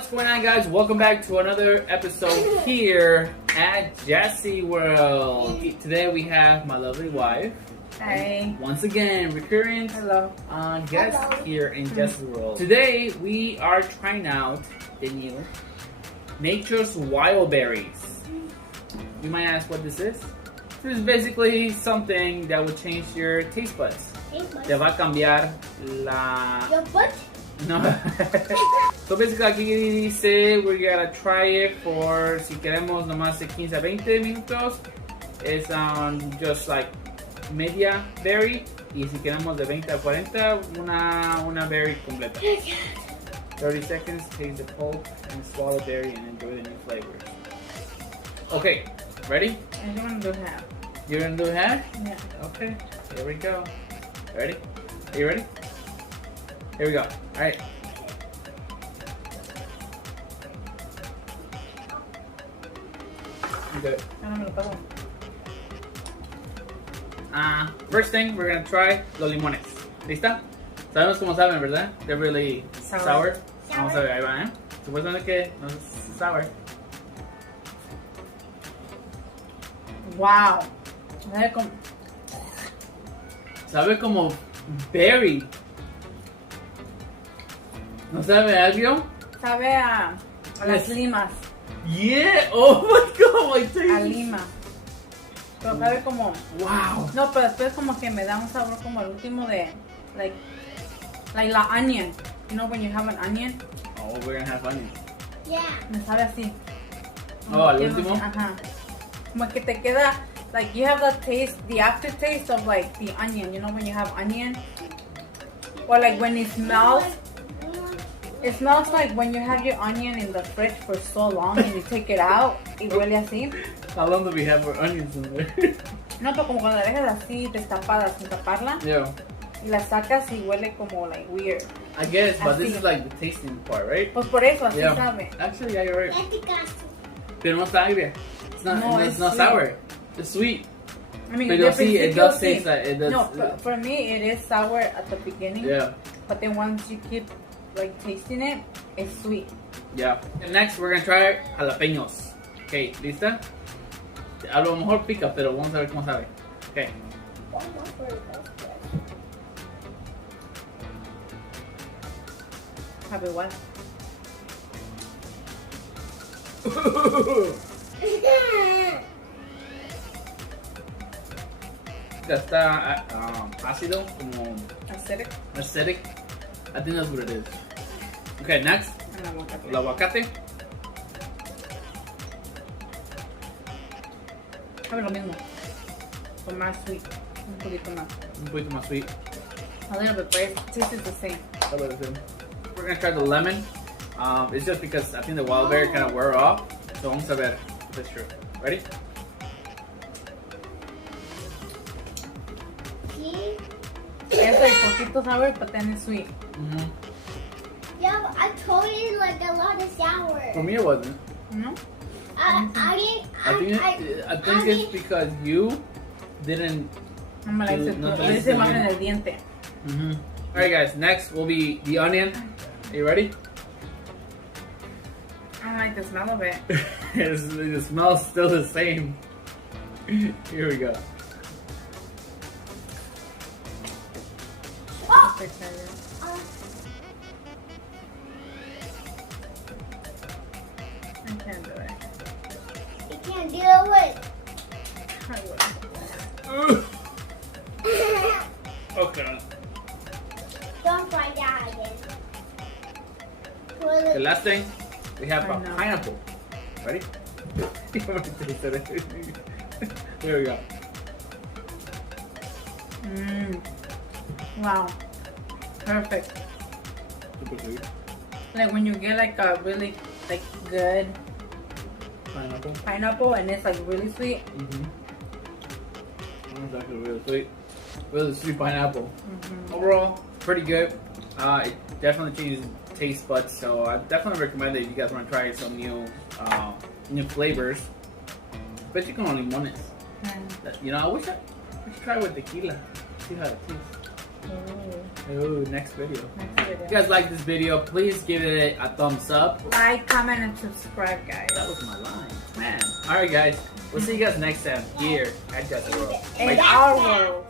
What's going on, guys? Welcome back to another episode here at Jessie World. Today we have my lovely wife. Hi. Once again, recurring guest here in Jessie World. Today we are trying out the new Nature's Wild Berries. You might ask what this is. This is basically something that will change your taste buds. Te va a cambiar la... Your butt? No. So basically aquí dice we're gonna try it for, si queremos nomás de 15 a 20 minutos. Es just like media berry. Y si queremos de 20 a 40, una berry completa. 30 seconds, taste the pulp and swallow berry and enjoy the new flavors. Okay, ready? I'm gonna do half. You're gonna do half? Yeah. Okay, here we go. Ready? Are you ready? Here we go. Alright. Good. First thing, we're gonna try los limones. ¿Lista? Sabemos cómo saben, ¿verdad? They're really sour. Vamos a ver, ahí va, ¿eh? Supuestamente que no es sour. Wow. Sabe como berry. ¿No sabe algo? Sabe a las limas. Yeah! Oh my god, my taste. A lima. Pero sabe como... Wow. No, pero después como que me da un sabor como el último de... Like la onion. You know when you have an onion? Oh, we're gonna have onions. Yeah. Me sabe así. Oh, al último? Ajá. Como que te queda... Like you have the taste, the aftertaste of like the onion. You know when you have onion? Or like when it smells... It smells like when you have your onion in the fridge for so long and you take it out, y huele así. How long do we have our onions in there? No, pero como cuando la dejas así destapada sin taparla, Yeah. y la sacas y huele como like weird. I guess, but Así. this is like the tasting part, right? Pues por eso así Yeah. sabe. Actually, yeah, you're right. Etiqueta. Pero no está agria. It's not, No, it's it's not sweet. sour. It's sweet. I mean, Pero al sí, it principio does sí. taste like it does. No, for me it is sour at the beginning. Yeah. But then once you keep like tasting it, it's sweet. Yeah. And next, we're gonna try jalapeños. Okay, ¿lista? A lo mejor pica, pero vamos a ver cómo sabe. Okay. Sabe igual. Está ácido, como Acidic. acidic. I think that's what it is. Okay, next, el aguacate. Sabe lo mismo. Con más sweet. Un poquito más. Un poquito más sweet. A little bit, but it tastes the same. We're gonna try the lemon. It's just because I think the wild berry kind of wear off. So vamos a ver if it's true. Ready? It's like poquito sour, but then it's sweet. Mm-hmm. Yeah, but I told you like a lot of sour. For me, it wasn't. No? I think it's because you didn't. No me la hice No todo. te Le la hice hice más bien. en el diente. Mm-hmm. All right, guys. Next will be the onion. Are you ready? I don't like the smell of it. The smell's still the same. Here we go. Oh! It's excited. I can't do it. You can't do it. I will. Okay. Don't try that again. The last thing we have I a know. pineapple. Ready? Here we go. Wow. Perfect. Super sweet. Like when you get like a really like good Pineapple. pineapple and it's like really sweet. Mm-hmm. It's actually really sweet. Really sweet pineapple. Overall, pretty good. It definitely changes taste buds, so I definitely recommend it if you guys want to try some new flavors. Especially con limones. You know, I wish I should try with tequila. See how it tastes. Oh. Ooh, next video. Next If you video. guys like this video, please give it a thumbs up. Like, comment, and subscribe, guys. That was my line. Man. Alright guys. We'll see you guys next time here at Just World. In our world.